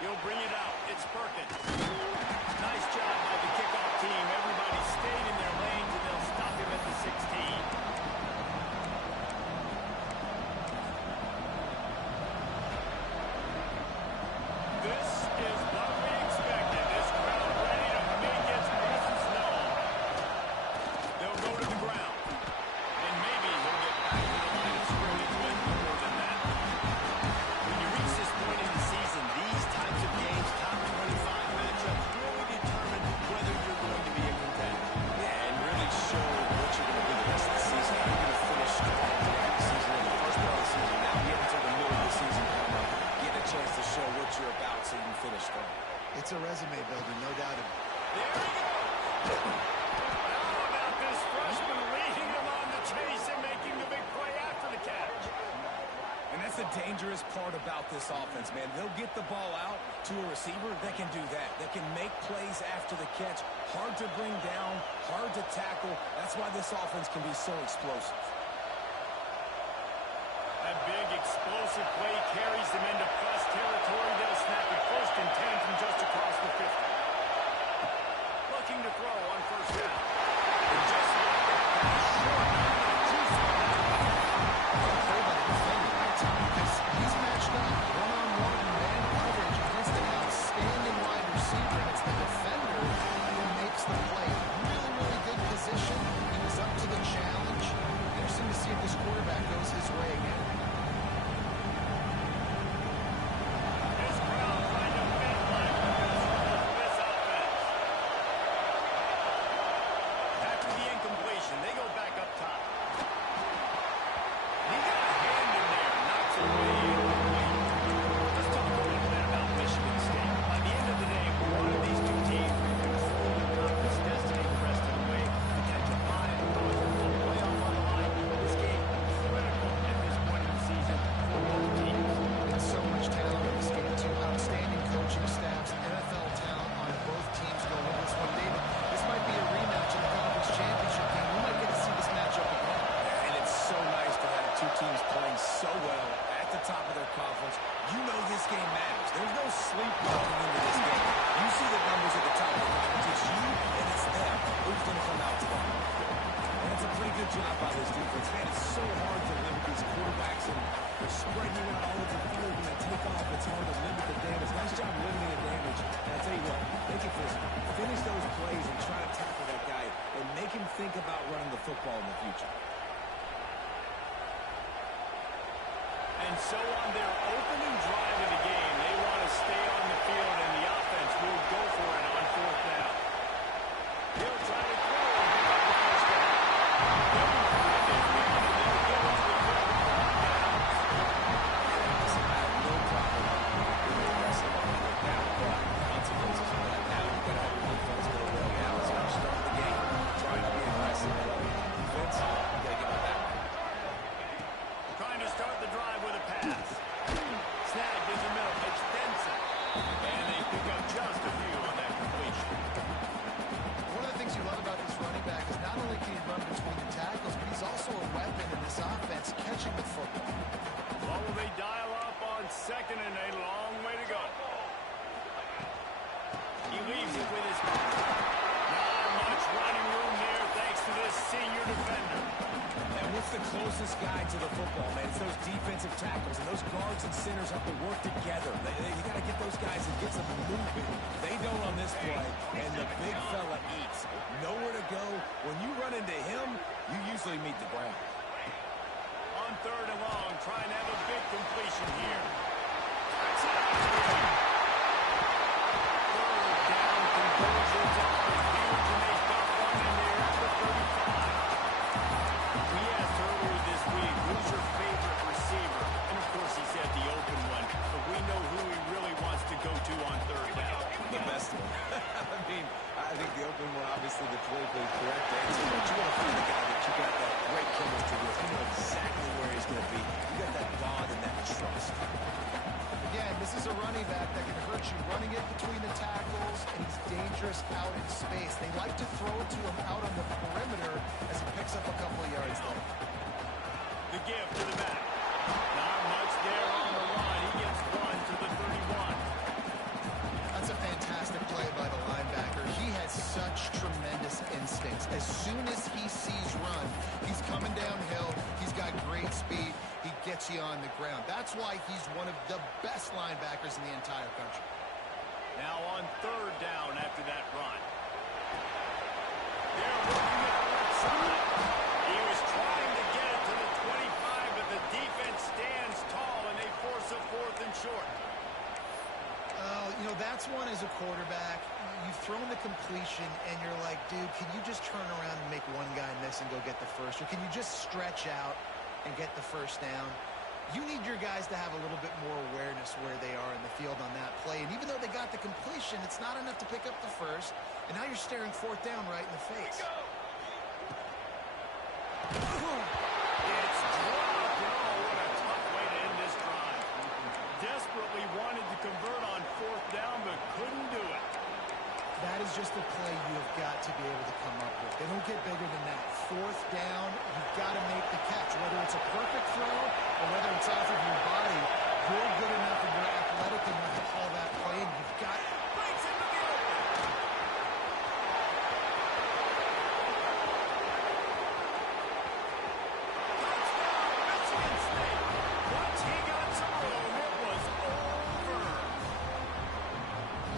He'll bring it out. It's Perkins. Nice job by the kickoff team. Everybody stayed in their lanes, and they'll stop him at the 16. This is what we expected. This crowd ready to make its presence known. They'll go to the ground. And maybe he'll get back to the line of scrimmage with more than that. When you reach this point in the season, these types of games, top 25 matchups, really determine whether you're going to be a contender. Yeah, and really show what you're going to be the rest of the season. How you're going to finish strong throughout the season in the first part of the season. Now getting to the middle of the season, getting a chance to show what you're about so you can finish strong. It's a resume builder, no doubt about it. There he goes. How about this freshman leading him on the chase and making the big play after the catch? And that's the dangerous part about this offense, man. They'll get the ball out to a receiver that can do that. That can make plays after the catch. Hard to bring down, hard to tackle. That's why this offense can be so explosive. That big explosive play carries them into plus territory. They'll snap it 1st and 10 from just across the 50. Looking to throw on 1st down. And just like that, that's short. Too far down. Play by the defender, right, Tom? Because he's matched up one-on-one man coverage against an outstanding wide receiver, and it's the defender who makes the play. Really, really good position. He was up to the challenge. Interesting to see if this quarterback goes his way again. This crowd trying to make life miserable for this offense. After the incompletion, they go back up top. He got a hand in there, knocks it away incomplete. Let's talk a little bit about Michigan State. By the end of the day, one of these two teams will control the conference destiny the rest of the way. Potential bye, college football playoff on the line. This game critical at this point in the season for both teams. And so much talent in this game, too. Outstanding coaching staffs, NFL talent on both teams going into this one. David, this might be a rematch in the conference championship game. We might get to see this matchup again. And it's so nice to have two teams playing so well at the top of their conference. You know this game matters. There's no sleepwalking into this game. You see the numbers at the top of the conference. It's you and it's them. Who's going to come out today? And it's a pretty good job by this defense. Man, it's so hard to limit these quarterbacks, and they're spreading it out all over the field. When they take off, it's hard to limit the damage. Nice job limiting the damage. And I'll tell you what, they can finish those plays and try to tackle that guy and make him think about running the football in the future. And so on their opening drive of the game, they want to stay on the field, and the offense will go for it on 4th down. He'll try to throw and pick up the 1st down. They'll be behind this man, and they'll get into a quick couple of downs. Listen, I have no problem being aggressive on the down, but consequences for that. Now you've got to have your defense go well. Now it's going to start the game trying to be aggressive. Defense, you got to get on that one. Trying to start the drive with a pass. Snagged in the middle. It's Denson. And they pick up just a few on that completion. One of the things you love about this running back is not only can he run between the tackles, but he's also a weapon in this offense, catching the football. What will they dial up on 2nd and a long way to go? He leaves it with his back. Not much running room here thanks to this senior defender. And what's the closest guy to the football, man? It's those defensive tackles, and those guards and centers have to work together. You got to get those guys and get some movement. They don't on this play, and the big fella eats. Nowhere to go. When you run into him, you usually meet the ground. On 3rd and long, trying to have a big completion here. Third down conversions are huge, and they've got one in there at the 35. We asked earlier this week, who's your favorite receiver? And of course he said the open one, but we know who he really wants to go to on 3rd down. The best one. I think the open one, obviously the politically correct answer, but you want to find the guy that you got that great chemistry with. You know exactly where he's going to be. You got that bond and that trust. Again, this is a running back that can hurt you running it between the tackles, and he's dangerous out in space. They like to throw it to him out on the perimeter as he picks up a couple of yards there. The give to the back. Not much there on the run. He gets one to the 31. ground. That's why he's one of the best linebackers in the entire country. Now on third down after that run. They're working it left side. He was trying to get it to the 25, but the defense stands tall, and they force a fourth and short. You know, that's one as a quarterback. You've thrown the completion, and you're like, dude, can you just turn around and make one guy miss and go get the first? Or can you just stretch out and get the first down? You need your guys to have a little bit more awareness where they are in the field on that play. And even though they got the completion, it's not enough to pick up the first. And now you're staring fourth down right in the face. It's dropped. Oh, what a tough way to end this drive. Desperately wanted to convert on fourth down, but couldn't do it. That is just a play you have got to be able to come up with. They don't get bigger than that. Fourth down, you've got to make the catch. Whether it's a perfect throw or whether it's off of your body, you're good enough and you're athletic enough to call that play, and you've got... Breaks into the open. Touchdown, Michigan State. Once he got some room, it was over.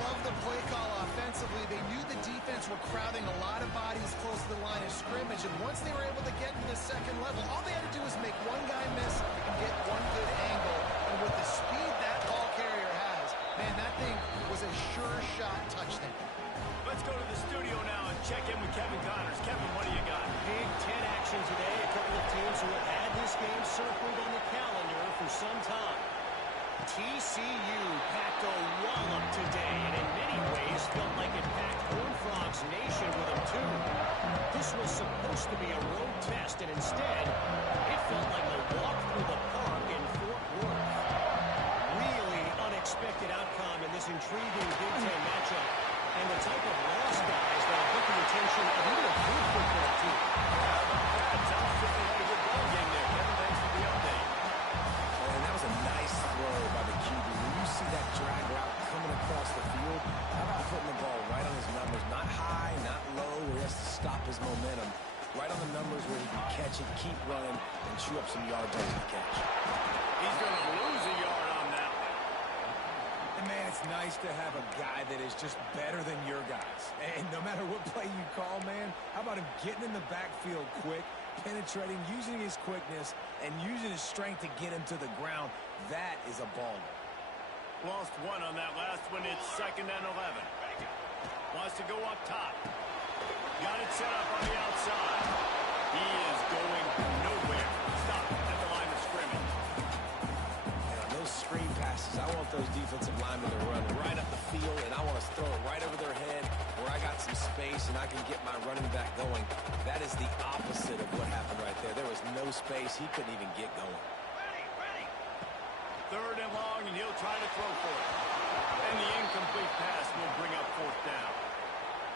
Love the play call offensively. They knew the defense were crowding a lot of bodies close to the line of scrimmage, and once they were able to get into the second level, all they had to do was make one guy miss and get one good angle. And with the speed that ball carrier has, man, that thing was a sure shot touchdown. Let's go to the studio now and check in with Kevin Connors. Kevin, what do you got? Big Ten action today. A couple of teams who have had this game circled on the calendar for some time. TCU packed a wallop today, and in many ways felt like it packed Horned Frogs Nation with them too. This was supposed to be a road test, and instead, it felt like a walk through the park in Fort Worth. Really unexpected outcome in this intriguing Big Ten matchup, and the type of loss, guys, that will get the attention of even a good football team. That sounds like they had a good ball game there. Kevin, thanks for the update. And that was a nice throw by the QB. When you see that drag route coming across the field, how about putting the ball right on his numbers? Not high, not low, where he has to stop his momentum. Right on the numbers where he can catch it, keep running, and chew up some yards after the catch. He's going to lose a yard on that one. And man, it's nice to have a guy that is just better than your guys. And no matter what play you call, man, how about him getting in the backfield quick, penetrating, using his quickness, and using his strength to get him to the ground? That is a baller. Lost one on that last one. It's 2nd and 11. Wants to go up top. Got it set up on the outside. He is going nowhere. Stop at the line of scrimmage. And on those screen passes, I want those defensive linemen to run right up the field, and I want to throw it right over their head where I got some space and I can get my running back going. That is the opposite of what happened right there. There was no space. He couldn't even get going. 3rd and long, and he'll try to throw for it. And the incomplete pass will bring up 4th down.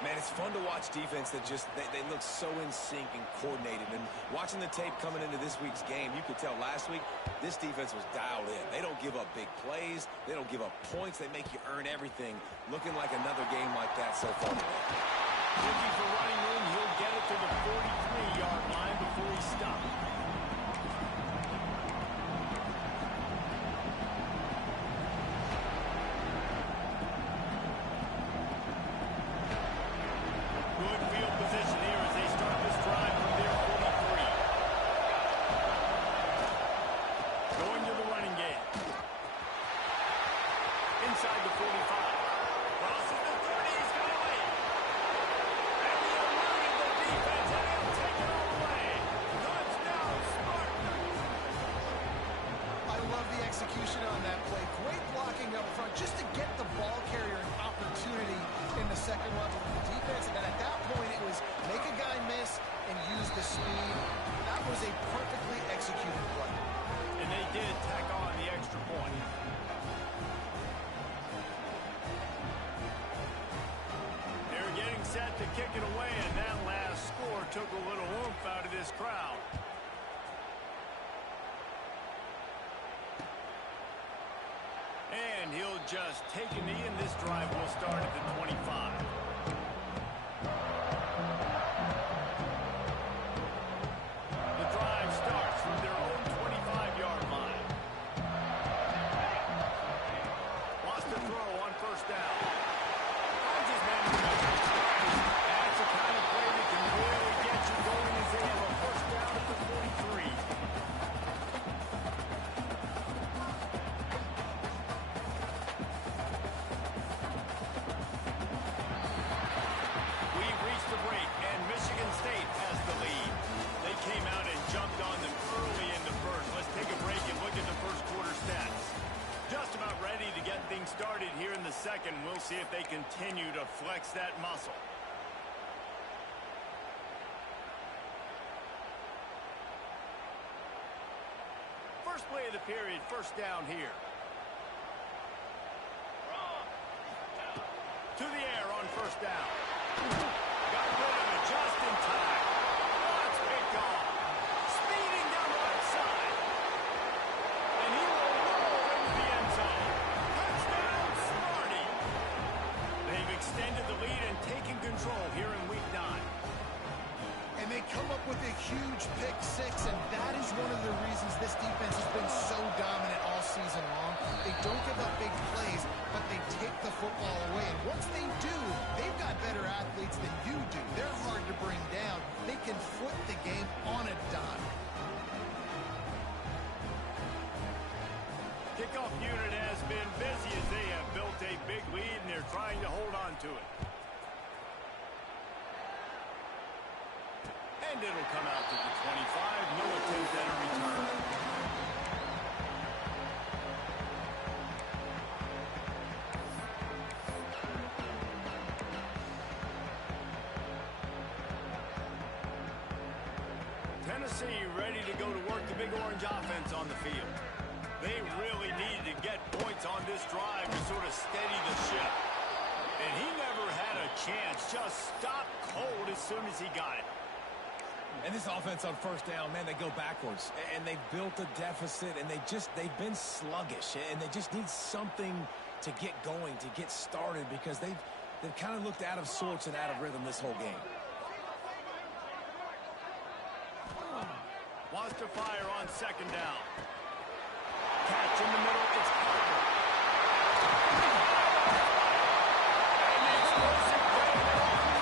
Man, it's fun to watch defense that just, they look so in sync and coordinated. And watching the tape coming into this week's game, you could tell last week, this defense was dialed in. They don't give up big plays. They don't give up points. They make you earn everything. Looking like another game like that so far today. Looking for running room, he'll get it to the 43-yard line before he stops. Good field position here as they start this drive from their 43. Going to the running game. Inside the 45. Crosses the 30. He's got away. And he eluded the defense, and he'll take it all away. Touchdown, Spartans. I love the execution on that play. Great blocking up front just to get the ball carrier an opportunity in the second level of the defense. And then at that point, it was make a guy miss and use the speed. That was a perfectly executed play. And they did tack on the extra point. They're getting set to kick it away, and that last score took a little oomph out of this crowd. And he'll just take a knee, and this drive will start at the 25. The drive starts from their own 25-yard line. see if they continue to flex that muscle. First play of the period, first down here. To the air on first down. Got rid of it just in time. Oh, it's picked off. Speeding down the right side. And he will roll into the end zone. Touchdown, Smarty. They've extended the lead and taken control here in Week 9. And they come up with a huge pick six, and that is one of the reasons this defense has been so dominant all season long. They don't give up big plays, but they take the football away. And once they do, they've got better athletes than you do. They're hard to bring down. They can flip the game on a dime. Kickoff unit has been busy as they have built a big lead, and they're trying to hold on to it. And it'll come out to the 25. No attempt at a return. Tennessee ready to go to work the Big Orange offense on the field. They really needed to get points on this drive to sort of steady the ship. And he never had a chance. Just stopped cold as soon as he got it. And this offense on first down, man, they go backwards. And they've built a deficit, and they've been sluggish. And they just need something to get going, to get started, because they've kind of looked out of sorts and out of rhythm this whole game. Wants to fire on second down. Catch in the middle, it's Carter. And the explosive play there on the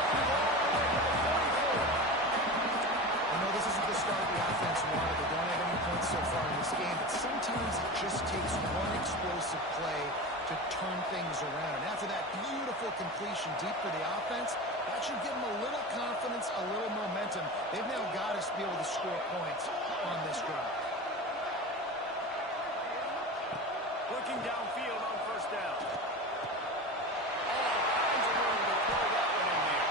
I know this isn't the start the offense wanted. They don't have any points so far in this game, but sometimes it just takes one explosive play to turn things around. And after that beautiful completion deep for the offense, that should give them a little confidence, a little momentum. They've now got to be able to score points on this drive. Looking downfield on first down. All kinds of room to throw that one in there.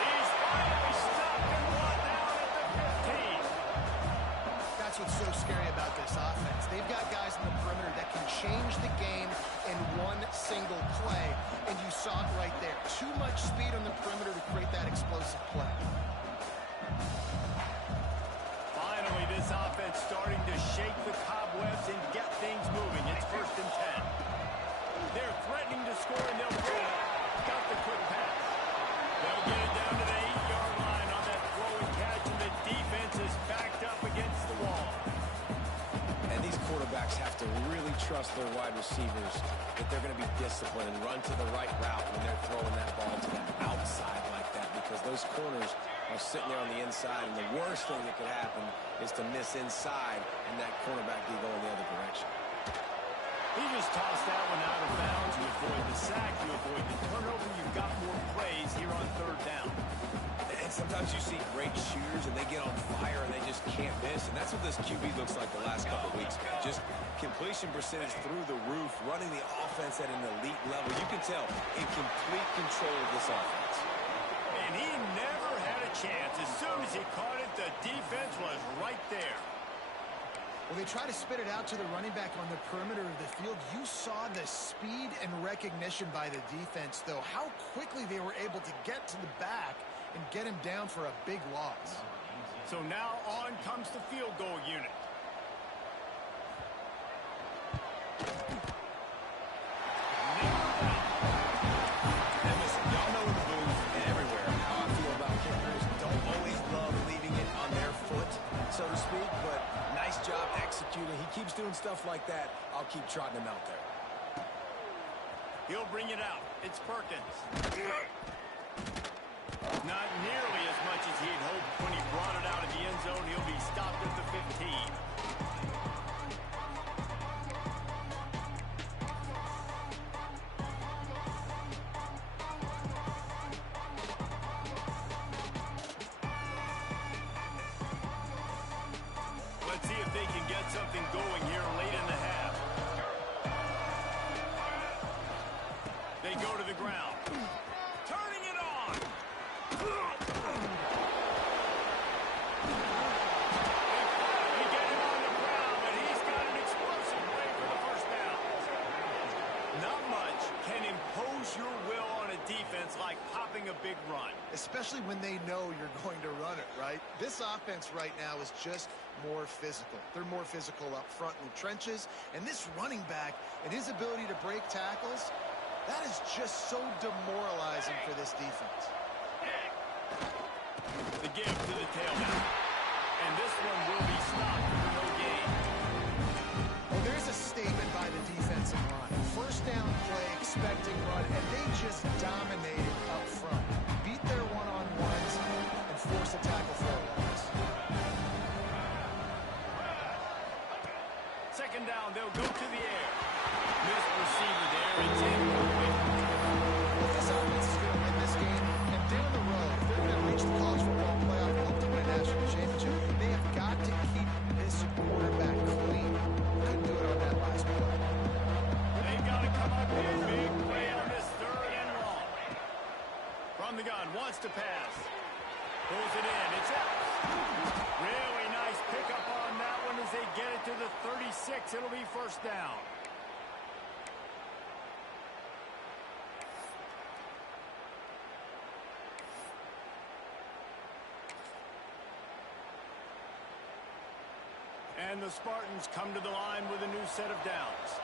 He's finally stopped and brought down at the 15. That's what's so scary about this offense. They've got guys in the perimeter that can change the game in one single play, and you saw it right there. Too much speed on the perimeter to create that explosive play. Finally, this offense starting to shake the cobwebs and get things moving. It's first and 10. They're threatening to score, and they'll get it. Got the quick pass. They'll get it down to the 8-yard line on that throw and catch, and the defense is backed up against the wall. And these quarterbacks have to really trust their wide receivers that they're going to be disciplined and run to the right route when they're throwing that ball to the outside like that, because those corners are sitting there on the inside, and the worst thing that could happen is to miss inside and that cornerback be going the other direction. He just tossed that one out of bounds. You avoid the sack, you avoid the turnover. You've got more plays here on third down. And sometimes you see great shooters, and they get on fire, and they just can't miss. And that's what this QB looks like the last couple of weeks, man. Just completion percentage through the roof, running the offense at an elite level. You can tell in complete control of this offense. And he never had a chance. As soon as he caught it, the defense was right there. Well, they try to spit it out to the running back on the perimeter of the field. You saw the speed and recognition by the defense, though. How quickly they were able to get to the back and get him down for a big loss. So now on comes the field goal unit. And listen, y'all know in the booth and everywhere how I feel about kickers. Don't always love leaving it on their foot, so to speak, but nice job executing. He keeps doing stuff like that. I'll keep trotting him out there. He'll bring it out. It's Perkins. Not nearly as much as he'd hoped when he brought it out of the end zone. He'll be stopped at the 15. Let's see if they can get something going here late in the half. They go to the ground. It's like popping a big run. Especially when they know you're going to run it, right? This offense right now is just more physical. They're more physical up front in the trenches, and this running back and his ability to break tackles, that is just so demoralizing for this defense. The give to the tailback. And this one will be stopped for no gain. Well, there's a statement by the defensive line. First down play, expecting run, and they just dominated up front. Beat their one-on-ones and force a tackle for a loss. Second down, they'll go to the air. Missed receiver there. It's incomplete. This offense is going to win this game, and down the road, if they're going to reach the college football playoff and hope to win a national championship, they have got to keep this quarterback clean. Couldn't do it on that last play. They've got to come up with a big play on this third and long. From the gun, wants to pass. Pulls it in. It's out. Really nice pickup on that one as they get it to the 36. It'll be first down. And the Spartans come to the line with a new set of downs.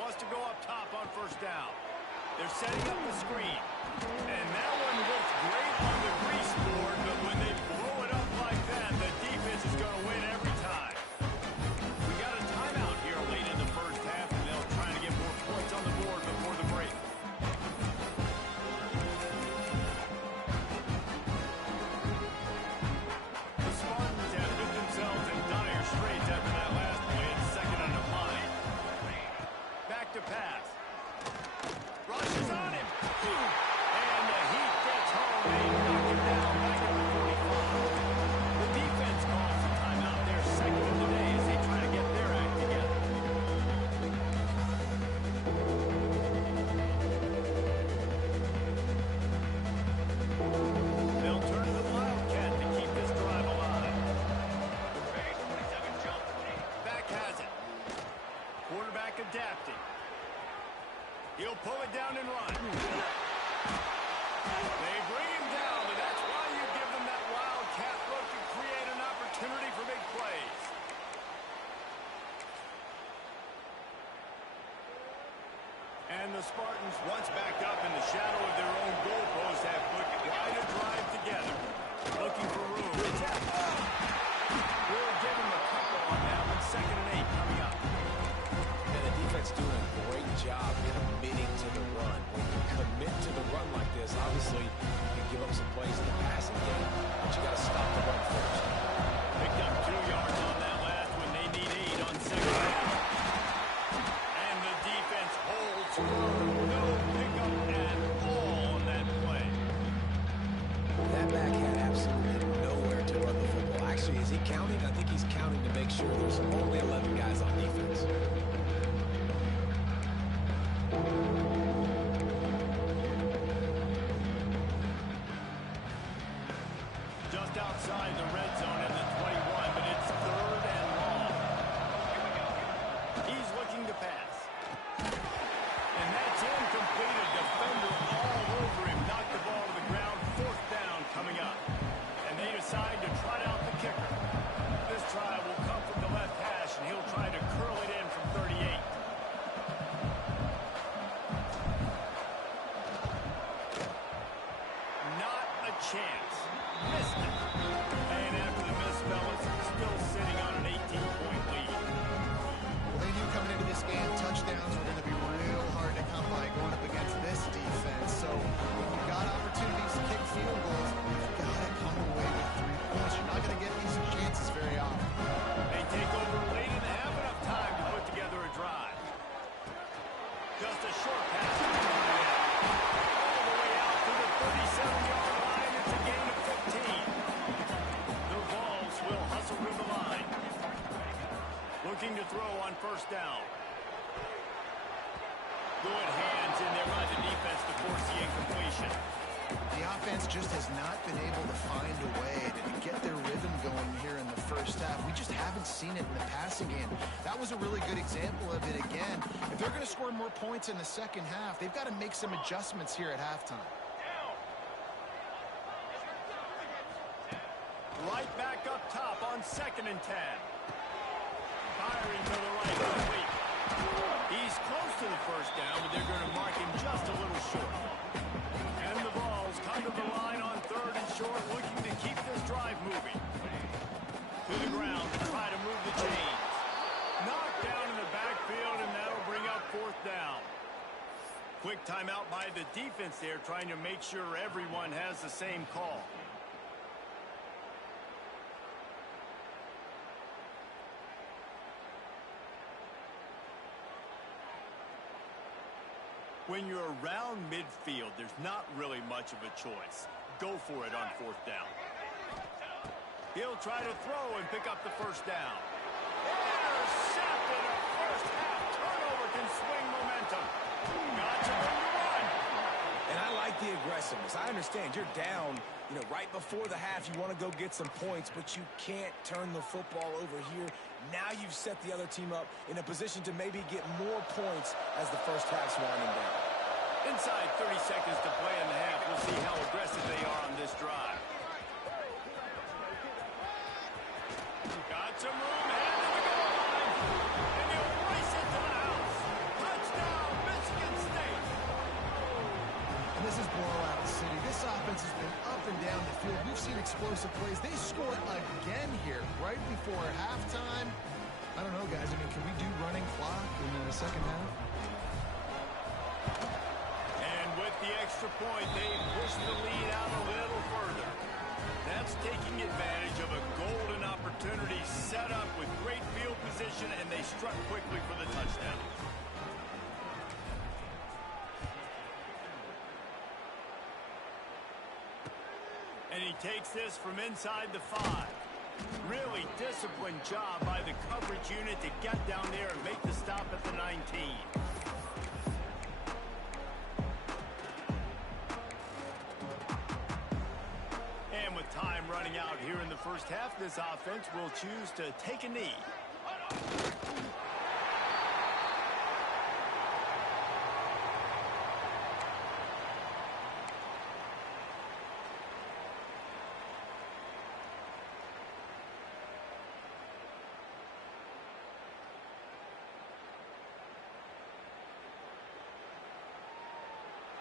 Wants to go up top on first down. They're setting up the screen. And that one looks great on the grease board, but when they blow it up like that, the defense is going to win every time. We got a timeout here late in the first half, and they'll try to get more points on the board before the break. The Spartans have put themselves in dire straits after that last play. It's second and a pine. Back to pass. Rushes on him. And the heat gets home. They knock him down back at the 45. The defense calls a timeout there, second of the day, as they try to get their act together. They'll turn to the Wildcat to keep this drive alive. Back has it. Quarterback adapting. He'll pull it down and run. They bring him down, and that's why you give them that Wildcat look to create an opportunity for big plays. And the Spartans, once backed up in the shadow of their own goalpost, have put quite a drive together. Looking for room. It's out. We'll give him a couple on that one. Second and 8 coming up. And the defense doing a great job committing to the run. When you commit to the run like this, obviously you can give up some plays in the passing game, but you got to stop the run first. Picked up 2 yards on that last one. They need 8 on second down. And the defense holds firm. No pickup at all on that play. That back had absolutely nowhere to run the football. Actually, is he counting? I think he's counting to make sure there's only 11 guys on defense. Just outside the red zone at the 21, but it's third and long. He's looking to pass. And that's incomplete. A defender all over him. Knocked the ball to the ground. Fourth down coming up. And they decide to trot out the kicker. This try will come from the left hash, and he'll try to curl it in from 38. Not a chance. Missed it. And after the miss, fellas, still sitting on an 18-point lead. Well, they knew coming into this game, touchdowns were going to be real hard to come by going up against this defense. So when you've got opportunities to kick field goals, you've got to come away with 3 points. You're not going to get these chances very often. They take over late and have enough time to put together a drive. Just a short pass. All the way out to the 37-yard line. It's a gain of 15. The Vols will hustle to the line. Looking to throw on first down. Good hands in there by the defense to force the incompletion. The offense just has not been able to find a way to get their rhythm going here in the first half. We just haven't seen it in the passing game. That was a really good example of it again. If they're going to score more points in the second half, they've got to make some adjustments here at halftime. Right back up top on 2nd and 10. Firing to the right, complete. He's close to the first down, but they're going to mark him just a little short. And the Vols come to the line on 3rd and short, looking to keep this drive moving. To the ground to try to move the chains. Knocked down in the backfield, and that'll bring up 4th down. Quick timeout by the defense there, trying to make sure everyone has the same call. When you're around midfield, there's not really much of a choice. Go for it on 4th down. He'll try to throw and pick up the first down. Intercepted. A first half turnover can swing momentum. Gotcha from the run. And I like the aggressiveness. I understand you're down, right before the half. You want to go get some points, but you can't turn the football over here. Now you've set the other team up in a position to maybe get more points as the first half's winding down. Inside 30 seconds to play in the half. We'll see how aggressive they are on this drive. Got some room, headed to the goal line. And he'll race it to the house. Touchdown, Michigan State. And this is blowout city. This offense has been up and down the field. We've seen explosive plays. They score again here right before halftime. I don't know, guys. I mean, can we do running clock in the second half? And with the extra point, they push the lead out a little further. That's taking advantage of a golden opportunity set up with great field position, and they struck quickly for the touchdown. And he takes this from inside the 5. Really disciplined job by the coverage unit to get down there and make the stop at the 19. And with time running out here in the first half, this offense will choose to take a knee.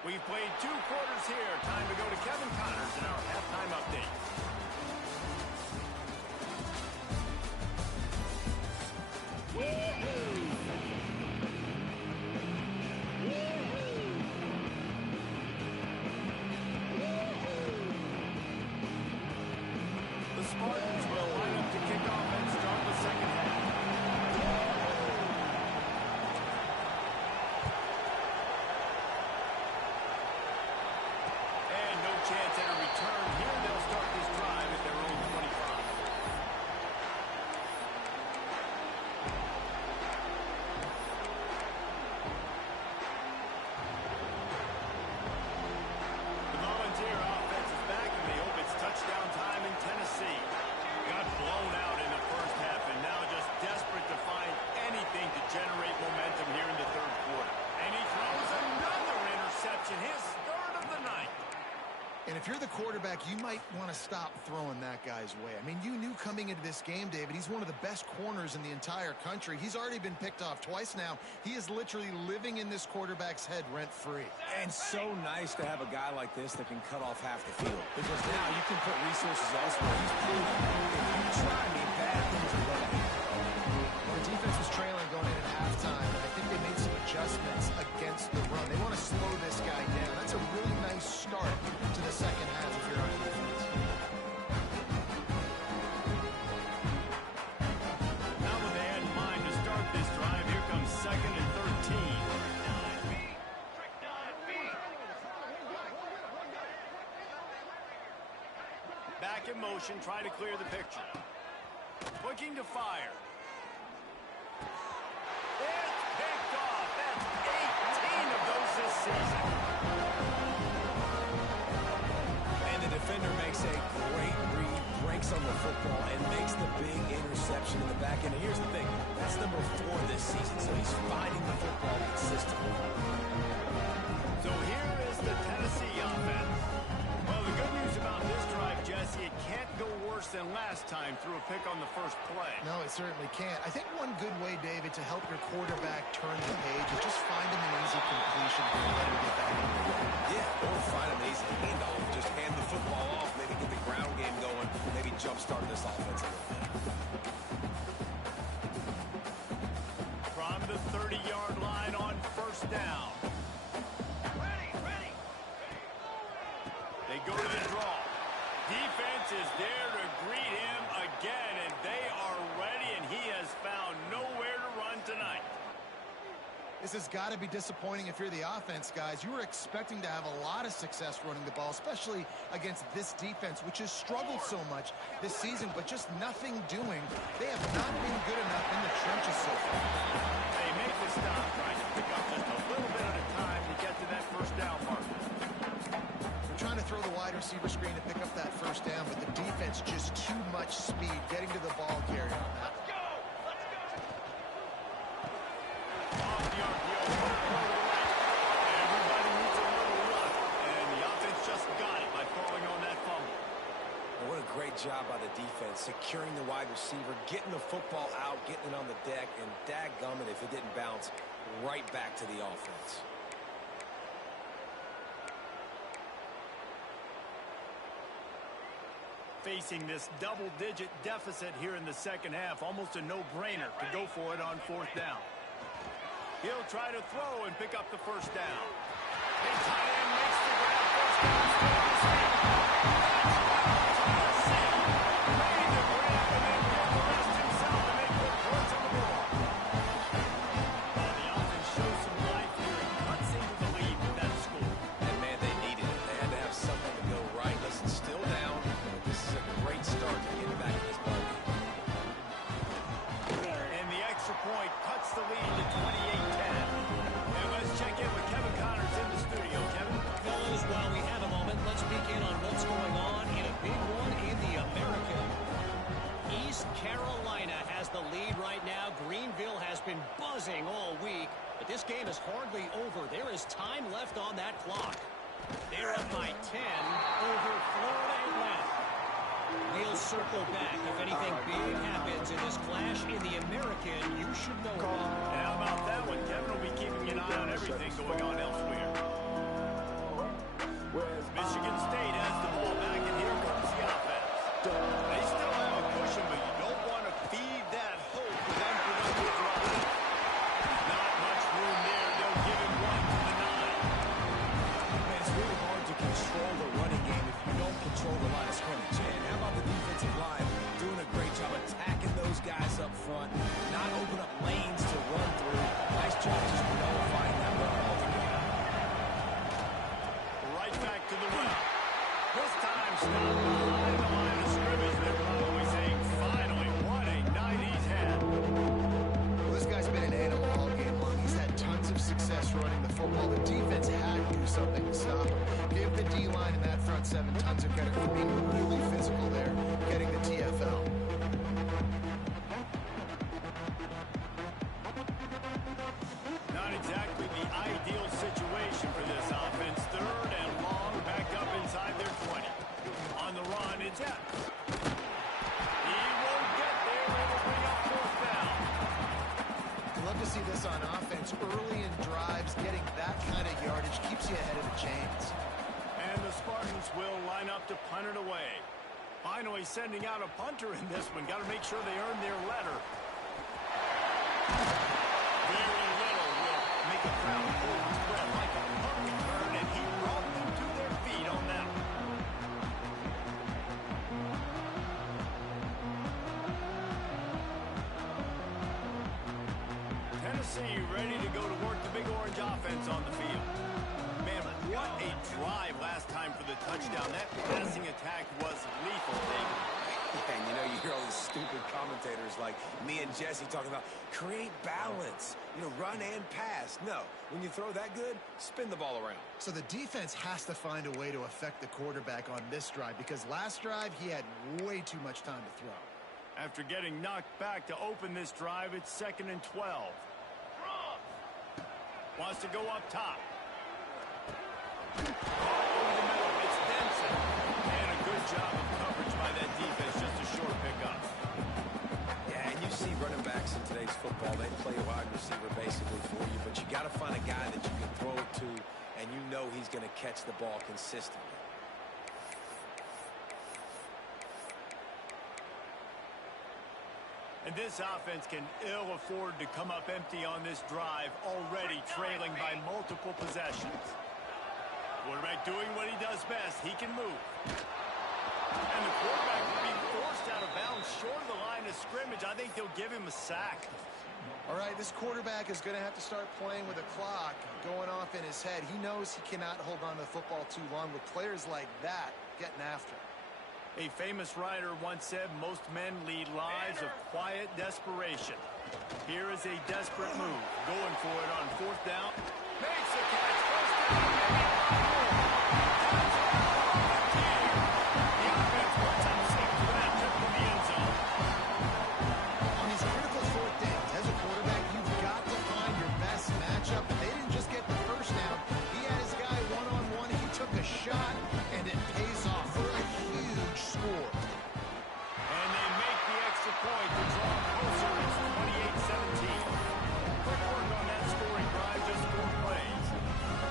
We've played 2 quarters here. Time to go to Kevin Connors in our halftime update. The Spartans will line up to kick off and start the second half. Chance at a return here. They'll start this drive at their own 25. The Volunteer offense is back, and they hope it's touchdown time in Tennessee. Got blown out in the first half, and now just desperate to find anything to generate momentum here in the 3rd quarter. And he throws another interception, his 3rd of the night. And if you're the quarterback, you might want to stop throwing that guy's way. I mean, you knew coming into this game, David, he's one of the best corners in the entire country. He's already been picked off twice now. He is literally living in this quarterback's head rent-free. And so nice to have a guy like this that can cut off half the field. Because now you can put resources elsewhere. He's proven if you try me, bad things are going to happen. Well, the defense was trailing going in at halftime, and I think they made some adjustments against the run. They want to slow this guy down. That's a really nice start to the second half if you're on defense. Now what they had in mind to start this drive, here comes 2nd and 13. Back in motion, try to clear the picture. Looking to fire. It's picked off. That's 18 of those this season. And the football and makes the big interception in the back end. And here's the thing, that's number 4 this season, so he's finding the football consistently. So here is the Tennessee offense. Well, the good news about this drive, Jesse, it can't go worse than last time through a pick on the first play. No, it certainly can't. I think one good way, David, to help your quarterback turn the page is just find him an easy completion here and let him get back into the game. Yeah, or find an easy handoff. Just hand the football off, maybe get the ground game going, maybe jumpstart this offense a little bit. From the 30-yard line on first down. They go to the draw. Defense is there to greet him again, and they are ready, and he has found nowhere to run tonight. This has got to be disappointing if you're the offense, guys. You were expecting to have a lot of success running the ball, especially against this defense, which has struggled so much this season, but just nothing doing. They have not been good enough in the trenches so far. They make the stop, trying to pick up just a little bit at a time to get to that first down mark. They're trying to throw the wide receiver screen to pick up that first down, but the defense just too much speed getting to the ball carrier on that. Everybody needs a little luck, and the offense just got it by falling on that fumble. And what a great job by the defense, securing the wide receiver, getting the football out, getting it on the deck, and dadgummit if it didn't bounce right back to the offense. Facing this double-digit deficit here in the second half, almost a no-brainer to go for it on fourth down. He'll try to throw and pick up the first down. A tight end makes the grab. First down, still on his feet. Tennessee made the grab and then did the rest himself to make good points on the ball. And the offense shows some life here and cuts into the lead with that score. And, man, they needed it. They had to have something to go right. Listen, still down, but this is a great start to get back in this ball game. And the extra point cuts the lead to 28-10. And let's check in with Kevin Connors in the studio. Kevin? Fellas, while we have a moment, let's peek in on what's going on in a big one in the American. East Carolina has the lead right now. Greenville has been buzzing all week, but this game is hardly over. There is time left on that clock. They're up by 10 over Florida Atlantic. We'll circle back. If anything big happens in this clash in the American, you should know about. And how about that one? Kevin will be keeping an eye on everything going on elsewhere. Michigan State has the ball back, and here comes the offense. They still have a cushion, but you don't want to feed that hope with unproductive drives. Not much room there. They'll give him one to the 9. Man, it's really hard to control the running game if you don't control the line of scrimmage. And how about the defensive line doing a great job attacking those guys up front, not open up lanes to run through. Nice job just nullifying that run altogether. Right back to the well. This time stopped behind the line of scrimmage. They're probably saying, finally, what a night he's had. Well, this guy's been an animal all game long. He's had tons of success running the football. The defense had to do something to stop him. Give the D-line in that front 7 tons of credit for being really physical there, getting the TFL. Not exactly the ideal situation for this offense. Third and long, back up inside their 20. On the run, it's Epps. He won't get there. It'll bring up fourth down. I'd love to see this on offense. Early in drives, getting that kind of yardage keeps you ahead of the chains. And the Spartans will line up to punt it away. Finally sending out a punter in this one. Got to make sure they earn their letter. Very little will make a crowd hold its breath like a punt return, and he brought them to their feet on that one. Tennessee ready to go to work the Big Orange offense on the field. Man, what a drive last time for the touchdown. That passing attack was lethal. They Yeah, and you know, you hear all these stupid commentators like me and Jesse talking about create balance, run and pass. No, when you throw that good, spin the ball around. So the defense has to find a way to affect the quarterback on this drive because last drive he had way too much time to throw. After getting knocked back to open this drive, it's 2nd and 12. Wants to go up top. Over the middle, it's Denson. And a good job of coverage by that defense, just a short pickup. Yeah, and you see running backs in today's football, they play a wide receiver basically for you, but you got to find a guy that you can throw it to, and you know he's going to catch the ball consistently. And this offense can ill afford to come up empty on this drive, already trailing by multiple possessions. Quarterback doing what he does best. He can move. And the quarterback will be forced out of bounds short of the line of scrimmage. I think they'll give him a sack. All right, this quarterback is going to have to start playing with a clock going off in his head. He knows he cannot hold on to the football too long with players like that getting after him. A famous writer once said, most men lead lives of quiet desperation. Here is a desperate move. Going for it on 4th down. Makes a catch. First down. The offense puts up 6 for that trip to the end zone. On these critical 4th downs, as a quarterback, you've got to find your best matchup. They didn't just get the first down. He had his guy one-on-one. He took a shot, and it pays off for a huge score. And they make the extra point to draw closer. It's 28-17. Quick work on that scoring drive, just 4 plays.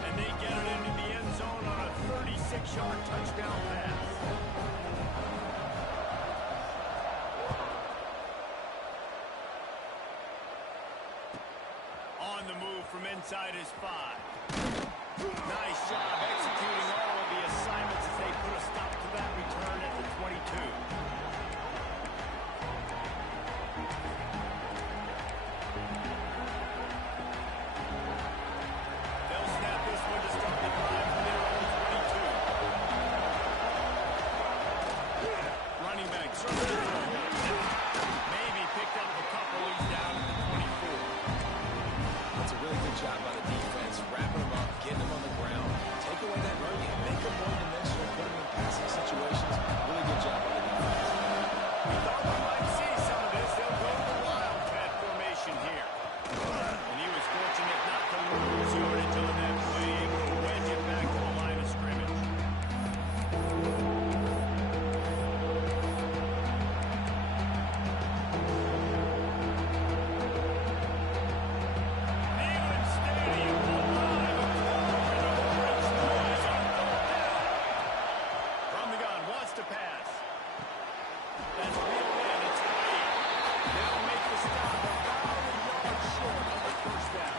And they get it into the end zone on a 36-yard touchdown pass. On the move from inside his 5. Nice job executing all of the assignments as they put a stop to that return at the 22. They'll snap this one to start the drive from their own 22. Running back circling. Maybe picked up a couple. He's down at the 24. That's a really good job by the defense, wrapping them up, getting them on the ground, take away that run game, make them one-dimensional, put them in passing situations. Really good job by the defense. We thought we might see some of this. They'll go to the Wildcat formation here. And he was fortunate not to lose yardage on that play, able to wedge it back to the line of scrimmage. Neyland Stadium alive, applause, and orange noise on 3rd down. From the gun, wants to pass. That's reeled in. It's Wade. They'll make the stop about a yard short of the 1st down.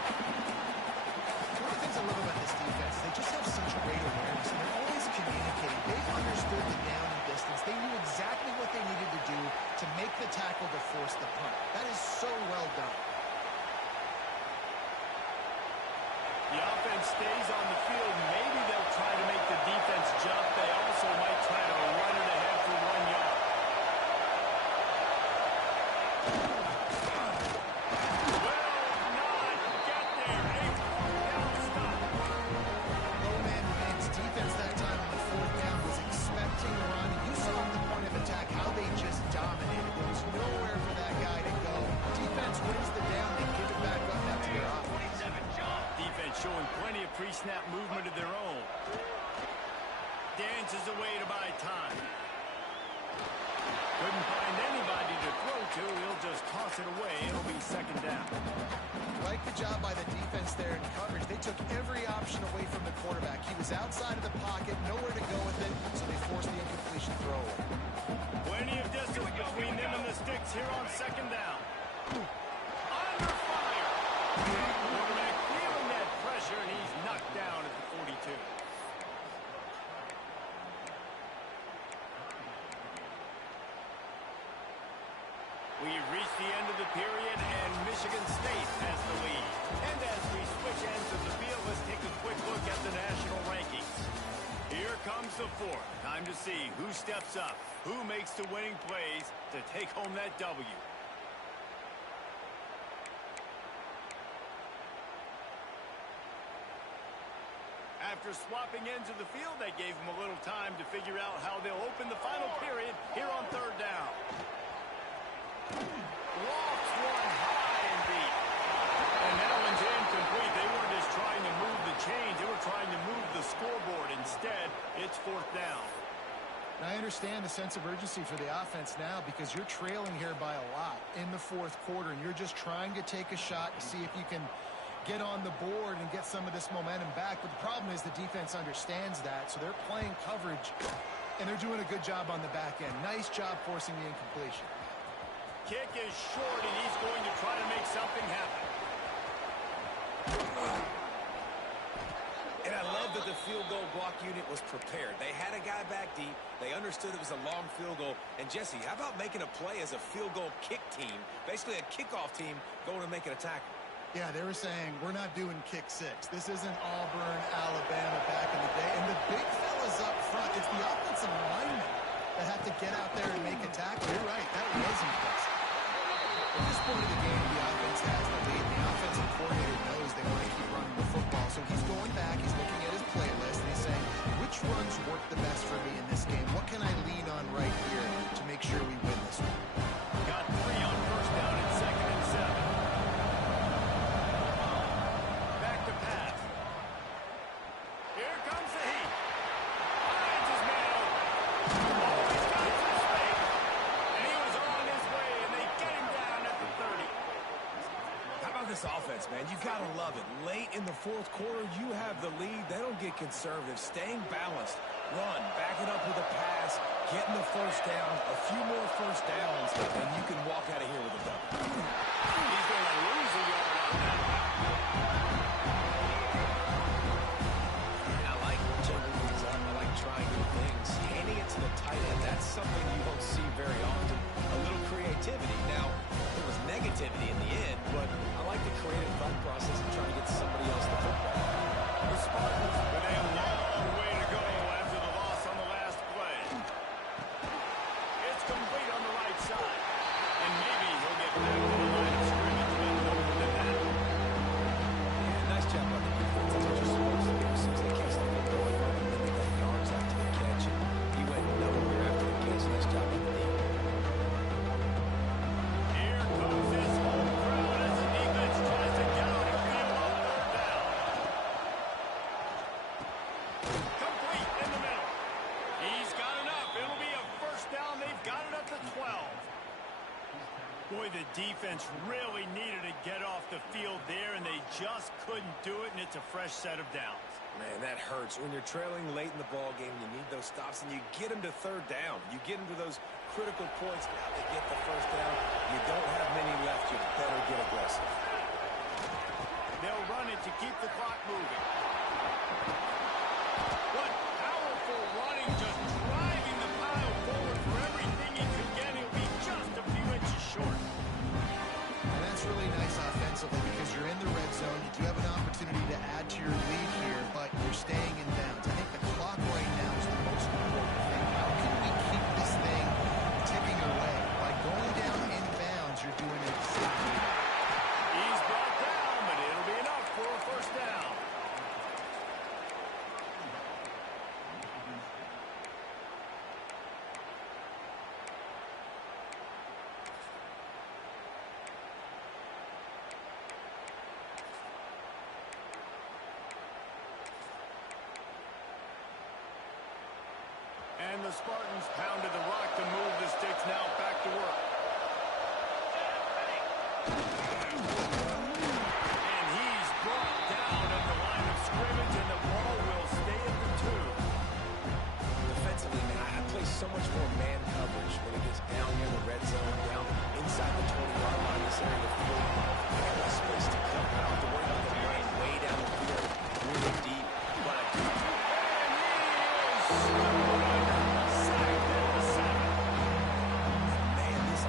One of the things I love about this defense is they just have such great awareness, and they're always communicating. They've understood the down and distance. They knew exactly what they needed to do to make the tackle to force the punt. That is so well done. The offense stays on the field. Maybe they'll try to make the defense jump. They also might try to run it ahead for 1 yard. Will not get there. A 4th down stop. Low man remains. Defense that time on the 4th down was expecting a run. You saw at the point of attack how they just dominated. There was nowhere for that guy to go. Defense wins the down. They give it back up now to their offense. Defense showing plenty of pre-snap movement of their own. Dances away to buy time. Couldn't find anybody to throw to. He'll just toss it away. It'll be 2nd down. Like the job by the defense there in coverage. They took every option away from the quarterback. He was outside of the pocket, nowhere to go with it, so they forced the incompletion throw away. Plenty of distance between them and the sticks here on 2nd down. Under fire. Quarterback feeling that pressure, and he's knocked down at the 42. We've reached the end of the period, and Michigan State has the lead. And as we switch ends of the field, let's take a quick look at the national rankings. Here comes the 4th. Time to see who steps up, who makes the winning plays to take home that W. After swapping ends of the field, they gave them a little time to figure out how they'll open the final period here on third down. Lofts one high and deep. And that one's incomplete. They weren't just trying to move the chains. They were trying to move the scoreboard. Instead, it's fourth down. Now, I understand the sense of urgency for the offense now because you're trailing here by a lot in the fourth quarter, and you're just trying to take a shot to see if you can get on the board and get some of this momentum back. But the problem is the defense understands that, so they're playing coverage, and they're doing a good job on the back end. Nice job forcing the incompletion. Kick is short, and he's going to try to make something happen. And I love that the field goal block unit was prepared. They had a guy back deep. They understood it was a long field goal. And, Jesse, how about making a play as a field goal kick team, basically a kickoff team going and making a tackle? Yeah, they were saying, we're not doing kick six. This isn't Auburn, Alabama back in the day. And the big fellas up front, it's the offensive linemen that have to get out there and make a tackle. You're right, that was impressive. At this point of the game, the offense has the lead. The offensive coordinator knows they want to keep running the football. So he's going back, he's looking at his playlist, and he's saying, which runs work the best for me in this game? What can I lean on right here to make sure we win this one? Got 3 on first down and 2nd and 7. Back to pass. Here comes the heat. Finds his man open. Oh, he's got some space. And he was on his way, and they get him down at the 30. How about this offense, man? You got to love it. Late in the fourth quarter, you have the lead. They don't get conservative. Staying balanced. Run. Back it up with a pass. Getting the first down. A few more first downs, and you can walk out of here with a double. He's going to lose a yard on that. I like jumping things up. I like trying new things. Handing it to the tight end, that's something you don't see very often. A little creativity. Now, there was negativity in the end, but I like the creative thought process of trying to get somebody else the football. The Spartans with a long way to go after the loss on the last play. It's complete on the right side. And maybe he'll get back to the line of scrimmage a little more than that. Yeah, nice job on the defense. That's what you're supposed to do. As soon as they catch the football, and then they got yards after the catch. He went nowhere after the catch. Nice job on the defense. Here comes this home crowd as the defense tries to get on the field on third down. Complete in the middle. He's got enough. It'll be a first down. They've got it up to 12. Boy, the defense really needed to get off the field there, and they just couldn't do it, and it's a fresh set of downs. Man, that hurts. When you're trailing late in the ball game, you need those stops, and you get them to third down. You get them to those critical points. Now they get the first down. You don't have many left. You better get aggressive. They'll run it to keep the clock moving. What powerful running, just driving the pile forward for everything he could get. He'll be just a few inches short. And that's really nice offensively because you're in the red zone. You do have an opportunity to add to your lead here, but you're staying in bounds. I think the clock right now is the most important thing. How can we keep this thing ticking away? By going down in bounds, you're doing exactly that. He's brought down, but it'll be enough for a first down. And the Spartans pounded the rock to move the sticks. Now back to work. And he's brought down at the line of scrimmage, and the ball will stay at the 2. Defensively, man, I play so much more man coverage when it gets down near the red zone, down inside the 20-yard line, this area of the field. I have less space to cut. I don't have to worry about the line way down the field, really deep. But I do. Man, this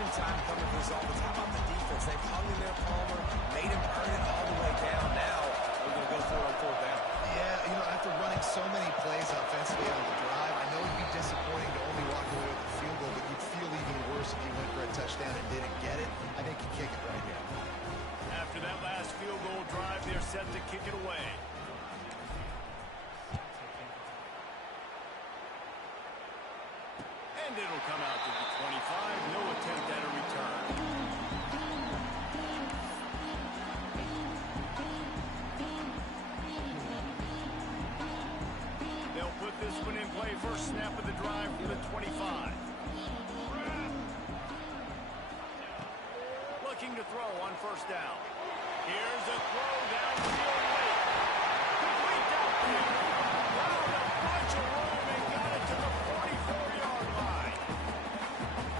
mention time coming for this offense. How about the defense? They've hung in there, Palmer, made him earn it all the way down. Now we're going to go for it on fourth down. Yeah, after running so many plays offensively on the drive, I know it'd be disappointing to only walk away with a field goal, but you'd feel even worse if you went for a touchdown and didn't get it. I think you kick it right here. After that last field goal drive, they're set to kick it away. And it'll come out to the 25. No attempt at a return. They'll put this one in play. First snap of the drive from the 25. Looking to throw on first down. Here's a throw downfield late. Complete downfield. Found a bunch of room and got it to the 44-yard line.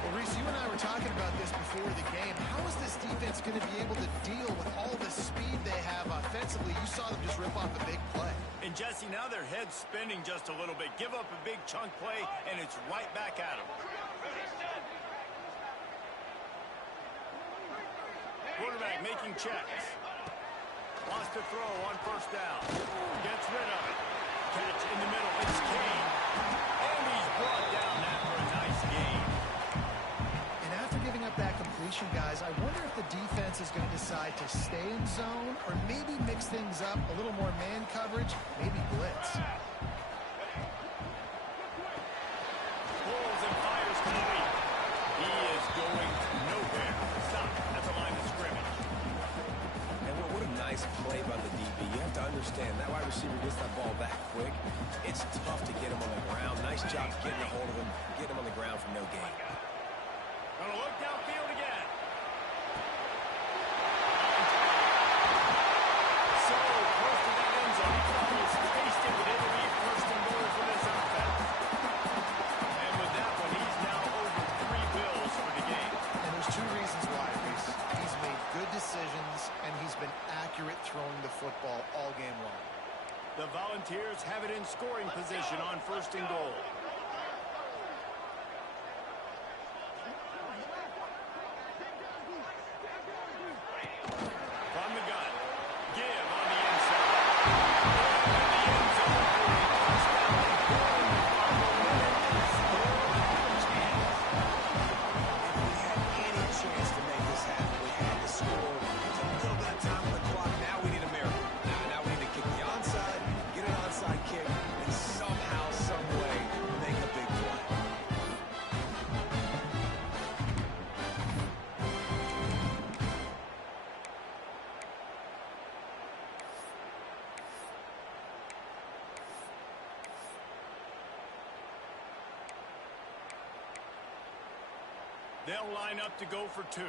Well, Reese, you and I were talking about this before the game. How is this defense going to be able to deal with all the speed they have offensively? You saw them just rip off a big play. And Jesse, now their head's spinning just a little bit. Give up a big chunk play, and it's right back at them. Quarterback making checks. Wants to throw on first down. Gets rid of it. Catch in the middle. It's Kane. And he's brought down after a nice gain. And after giving up that completion, guys, I wonder if the defense is going to decide to stay in zone or maybe mix things up, a little more man coverage, maybe blitz. Pulls and fires complete. He is going nowhere. Stop at the line of scrimmage. And what a nice play by the DB. You have to understand, that wide receiver gets that ball that quick. It's tough to get him on the ground. Nice job getting a hold of him, getting him on the ground for no gain. Gonna look downfield again. So close to that end zone. He thought he was spaced it, but it'll be first and goal for this offense. And with that one, he's now over 3 bills for the game. And there's two reasons why, Reese. He's made good decisions, and he's been accurate throwing the football all game long. The Volunteers have it in scoring position on first and goal. From the gun. Give on the inside. In the end zone for a touchdown. If we had any chance to make this happen, we had to score. There's a little bit of time on the clock. Now we need a miracle. Now we need to kick the onside, get an onside kick, and somehow, some way, make a big play. They'll line up to go for 2.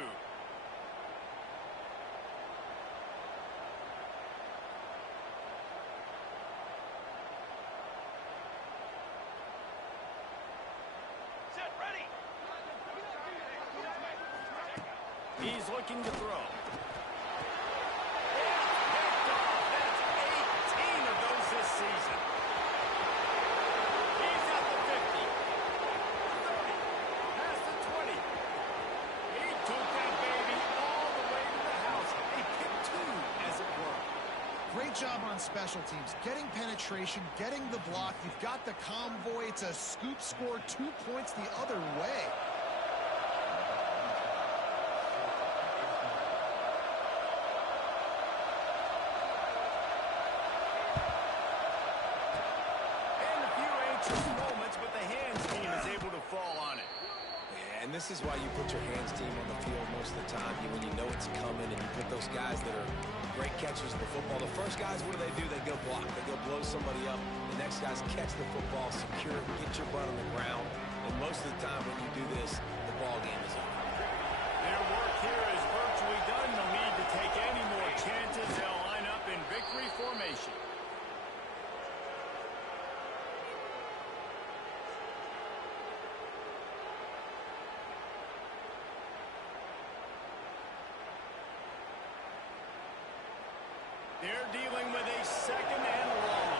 He's looking to throw. Picked off. That's 18 of those this season. He's at the 50. 30. Past the 20. He took that baby all the way to the house. A pick 2, as it were. Great job on special teams. Getting penetration, getting the block. You've got the convoy. It's a scoop score, 2 points the other way. And a few anxious moments, but the hands team is able to fall on it. Yeah, and this is why you put your hands team on the field most of the time. When you know it's coming, and you put those guys that are great catchers of the football. The first guys, what do? They go block. They go blow somebody up. The next guys catch the football, secure it, get your butt on the ground. And most of the time when you do this, the ball game is over. Their work here is virtually done. No need to take any more chances. They'll line up in victory formation. They're dealing with a second and long.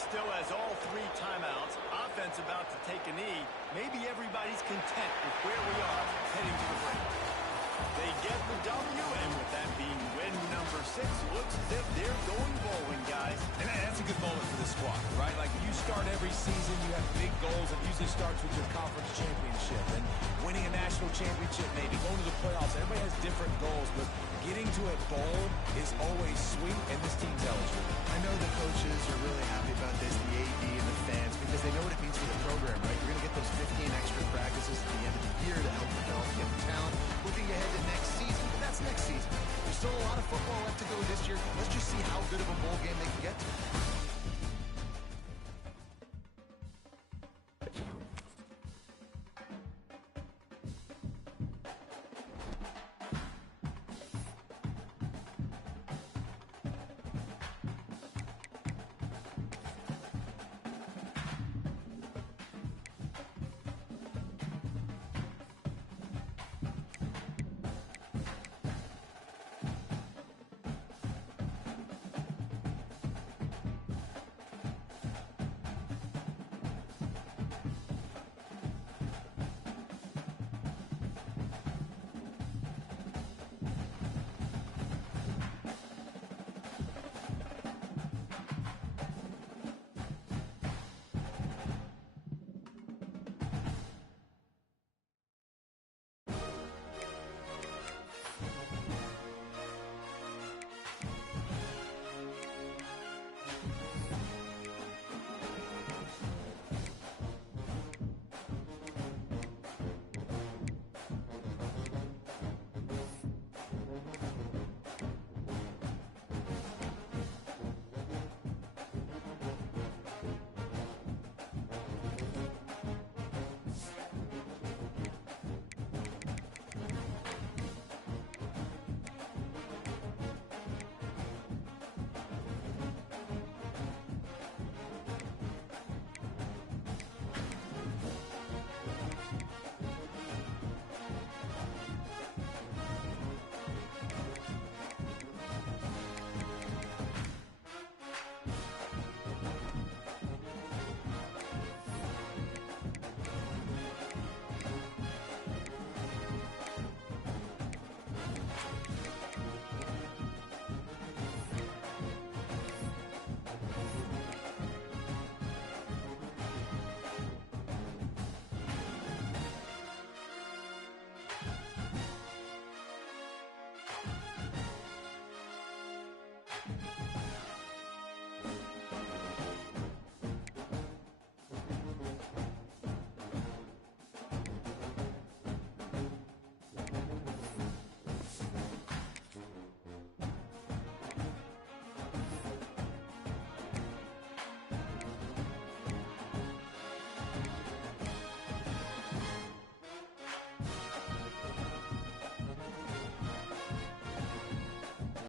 still has all 3 timeouts. Offense about to take a knee. Maybe everybody's content with where we are heading to the break. They get the W, and with that being win number 6, looks as if they're going bowling, guys. And that's a good moment for the squad, right? Like, you start every season, you have big goals. It usually starts with your conference championship and winning a national championship, maybe going to the playoffs. Everybody has different goals, but getting to a bowl is always sweet, and this team's eligible. I know the coaches are really happy about this, the AD and the fans, because they know what it means for the program, right? You're going to get those 15 extra practices at the end of the year to help develop young talent. Looking ahead to next season, but that's next season. There's still a lot of football left to go this year. Let's just see how good of a bowl game they can get to.